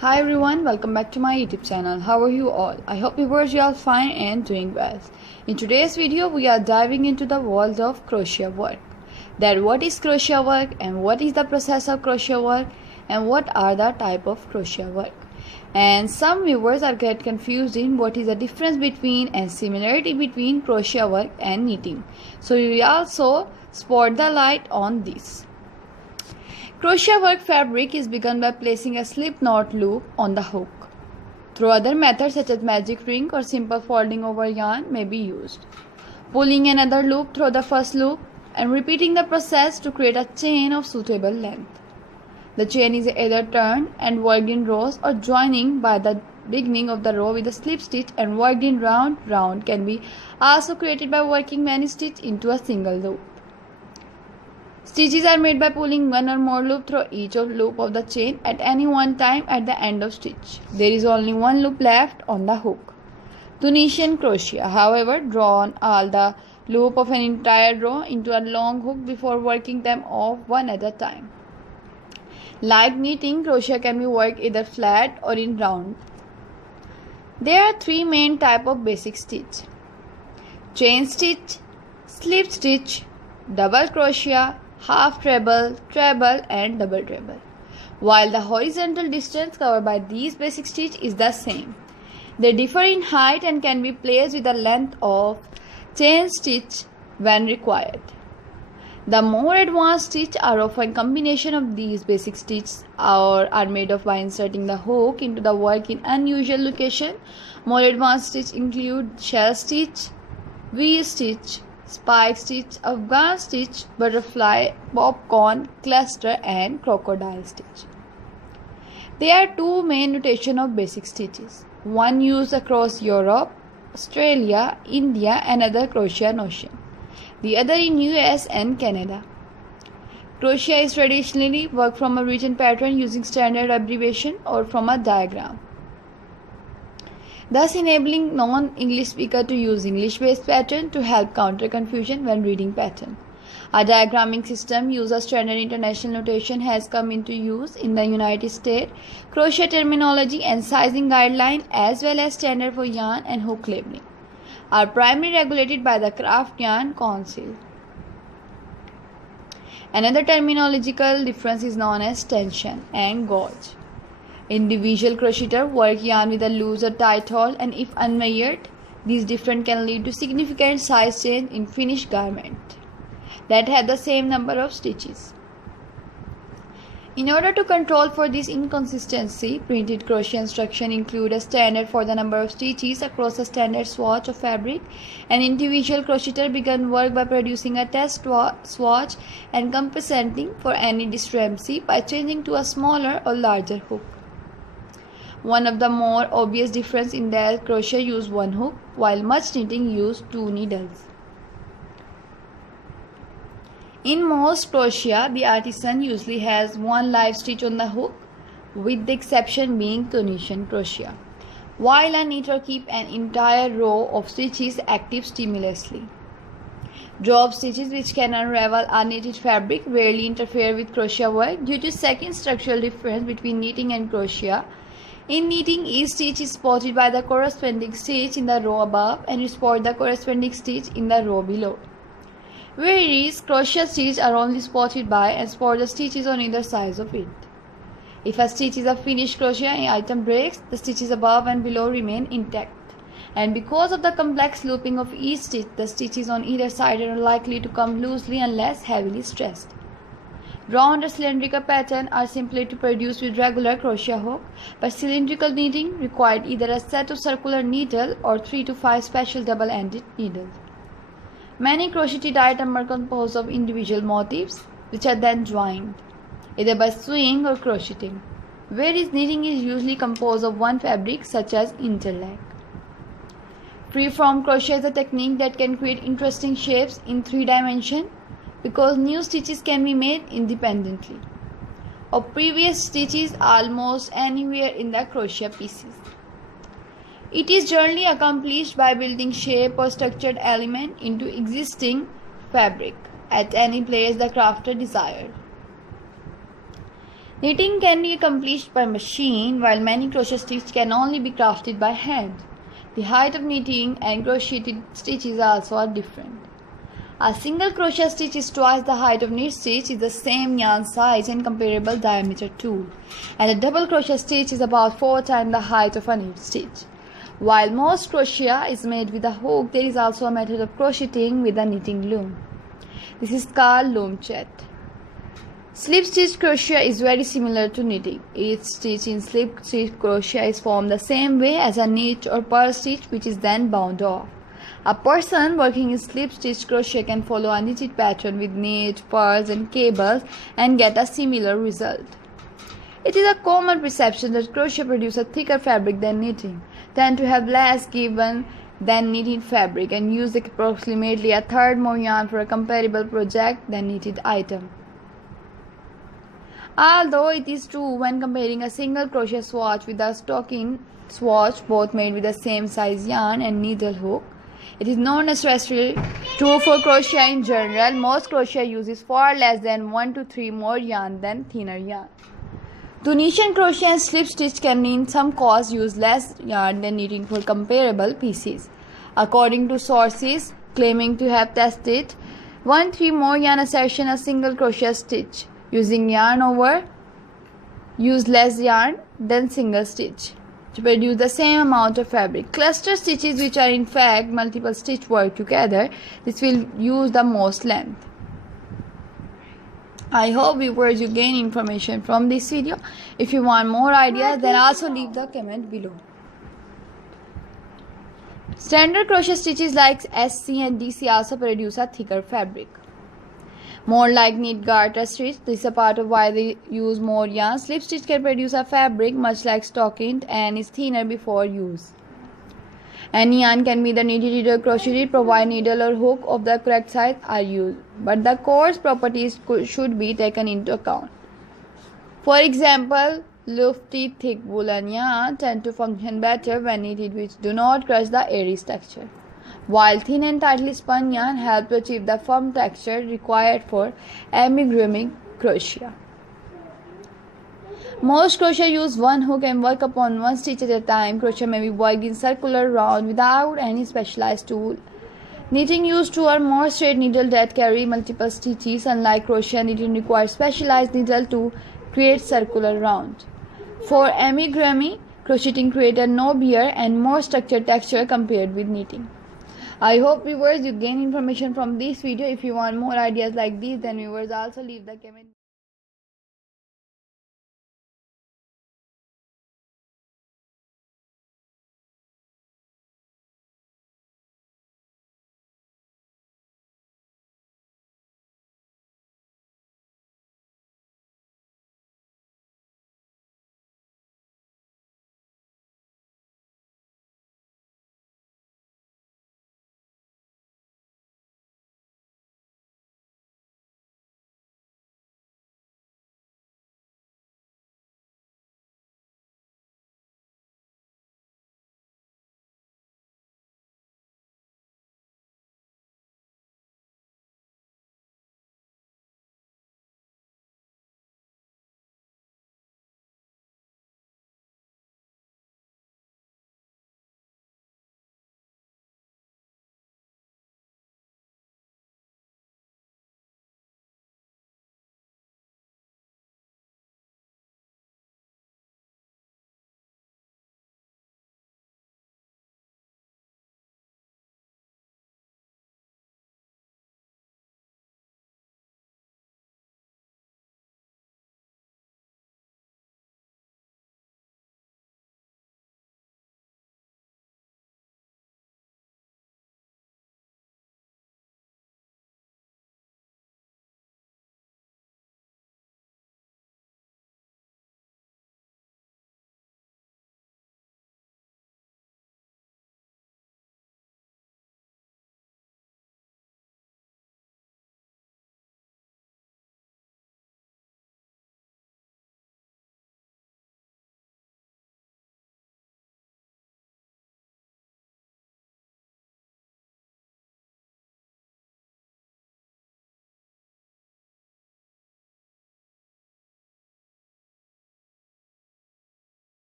Hi everyone, welcome back to my YouTube channel. How are you all? I hope viewers you are fine and doing well. In today's video, we are diving into the world of crochet work. What is crochet work and what is the process of crochet work and what are the type of crochet work. And some viewers are get confused in what is the difference between and similarity between crochet work and knitting. So we will also spot the light on this. Crochet work fabric is begun by placing a slip knot loop on the hook. Through other methods such as magic ring or simple folding over yarn may be used. Pulling another loop through the first loop and repeating the process to create a chain of suitable length. The chain is either turned and worked in rows or joining by the beginning of the row with a slip stitch and worked in round can be also created by working many stitches into a single loop. Stitches are made by pulling one or more loop through each loop of the chain at any one time at the end of stitch. There is only one loop left on the hook. Tunisian crochet, however, draw on all the loop of an entire row into a long hook before working them off one at a time. Like knitting, crochet can be worked either flat or in round. There are three main types of basic stitch: chain stitch, slip stitch, double crochet, half treble, treble and double treble. While the horizontal distance covered by these basic stitch is the same, they differ in height and can be placed with the length of chain stitch when required. The more advanced stitch are often combination of these basic stitches or are made of by inserting the hook into the work in unusual location. More advanced stitch include shell stitch, V stitch, spike stitch, Afghan stitch, butterfly, popcorn, cluster and crocodile stitch. There are two main notations of basic stitches. One used across Europe, Australia, India and other crochet notion. The other in US and Canada. Crochet is traditionally worked from a written pattern using standard abbreviation or from a diagram, thus enabling non-English speaker to use English-based pattern to help counter confusion when reading pattern. A diagramming system used as standard international notation has come into use in the United States. Crochet terminology and sizing guideline as well as standard for yarn and hook labeling are primarily regulated by the Craft Yarn Council. Another terminological difference is known as tension and gauge. Individual crocheter work yarn with a loose or tight hold, and if unmeasured, these difference can lead to significant size change in finished garment that have the same number of stitches. In order to control for this inconsistency, printed crochet instructions include a standard for the number of stitches across a standard swatch of fabric. An individual crocheter began work by producing a test swatch and compensating for any discrepancy by changing to a smaller or larger hook. One of the more obvious differences in that crochet use one hook, while much knitting use two needles. In most crochet, the artisan usually has one live stitch on the hook, with the exception being Tunisian crochet, while a knitter keeps an entire row of stitches active stimulously. Drop stitches, which can unravel unknitted fabric, rarely interfere with crochet work due to second structural difference between knitting and crochet. In knitting, each stitch is spotted by the corresponding stitch in the row above and spot the corresponding stitch in the row below. Whereas crochet stitches are only spotted by and spot the stitches on either side of it. If a stitch is a finished crochet item breaks, the stitches above and below remain intact. And because of the complex looping of each stitch, the stitches on either side are unlikely to come loosely unless heavily stressed. Round or cylindrical patterns are simply to produce with regular crochet hook, but cylindrical knitting required either a set of circular needle or 3 to 5 special double-ended needles. Many crocheted items are composed of individual motifs, which are then joined, either by sewing or crocheting, whereas knitting is usually composed of one fabric, such as interlace. Free-form crochet is a technique that can create interesting shapes in 3 dimensions because new stitches can be made independently of previous stitches almost anywhere in the crochet pieces. It is generally accomplished by building shape or structured element into existing fabric at any place the crafter desired. Knitting can be accomplished by machine, while many crochet stitches can only be crafted by hand. The height of knitting and crocheted stitches also are different. A single crochet stitch is twice the height of knit stitch is the same yarn size and comparable diameter too, and a double crochet stitch is about 4 times the height of a knit stitch. While most crochet is made with a hook, there is also a method of crocheting with a knitting loom. This is called loom chat. Slip stitch crochet is very similar to knitting. Each stitch in slip stitch crochet is formed the same way as a knit or purl stitch, which is then bound off. A person working in slip stitch crochet can follow a knitted pattern with knit, purls and cables and get a similar result. It is a common perception that crochet produces thicker fabric than knitting, tend to have less given than knitted fabric, and use approximately a third more yarn for a comparable project than knitted item. Although it is true when comparing a single crochet swatch with a stocking swatch, both made with the same size yarn and needle hook, it is not necessarily true for crochet in general. Most crochet uses far less than 1 to 3 more yarn than thinner yarn. Tunisian crochet and slip stitch can in some cases use less yarn than knitting for comparable pieces. According to sources claiming to have tested 1-3 more yarn assertion, a single crochet stitch using yarn over use less yarn than single stitch to produce the same amount of fabric. Cluster stitches, which are in fact multiple stitch work together, this will use the most length. I hope viewers you gain information from this video. If you want more ideas, then also leave the comment below. Standard crochet stitches like SC and DC also produce a thicker fabric. More like knit garter stitch, this is a part of why they use more yarn. Slip stitch can produce a fabric much like stocking and is thinner before use. Any yarn can be either knitted or crocheted, provided needle or hook of the correct size are used, but the coarse properties should be taken into account. For example, lofty thick woolen yarn tend to function better when knitted, which do not crush the airy texture, while thin and tightly spun yarn help to achieve the firm texture required for amigurumi crochet. Most crochet use one hook and work upon one stitch at a time. Crochet may be worked in circular round without any specialized tool. Knitting uses 2 or more straight needles that carry multiple stitches. Unlike crochet, knitting requires specialized needle to create circular round. For amigurumi, crocheting creates a knobbier and more structured texture compared with knitting. I hope viewers you gain information from this video. If you want more ideas like these, then viewers also leave the comment.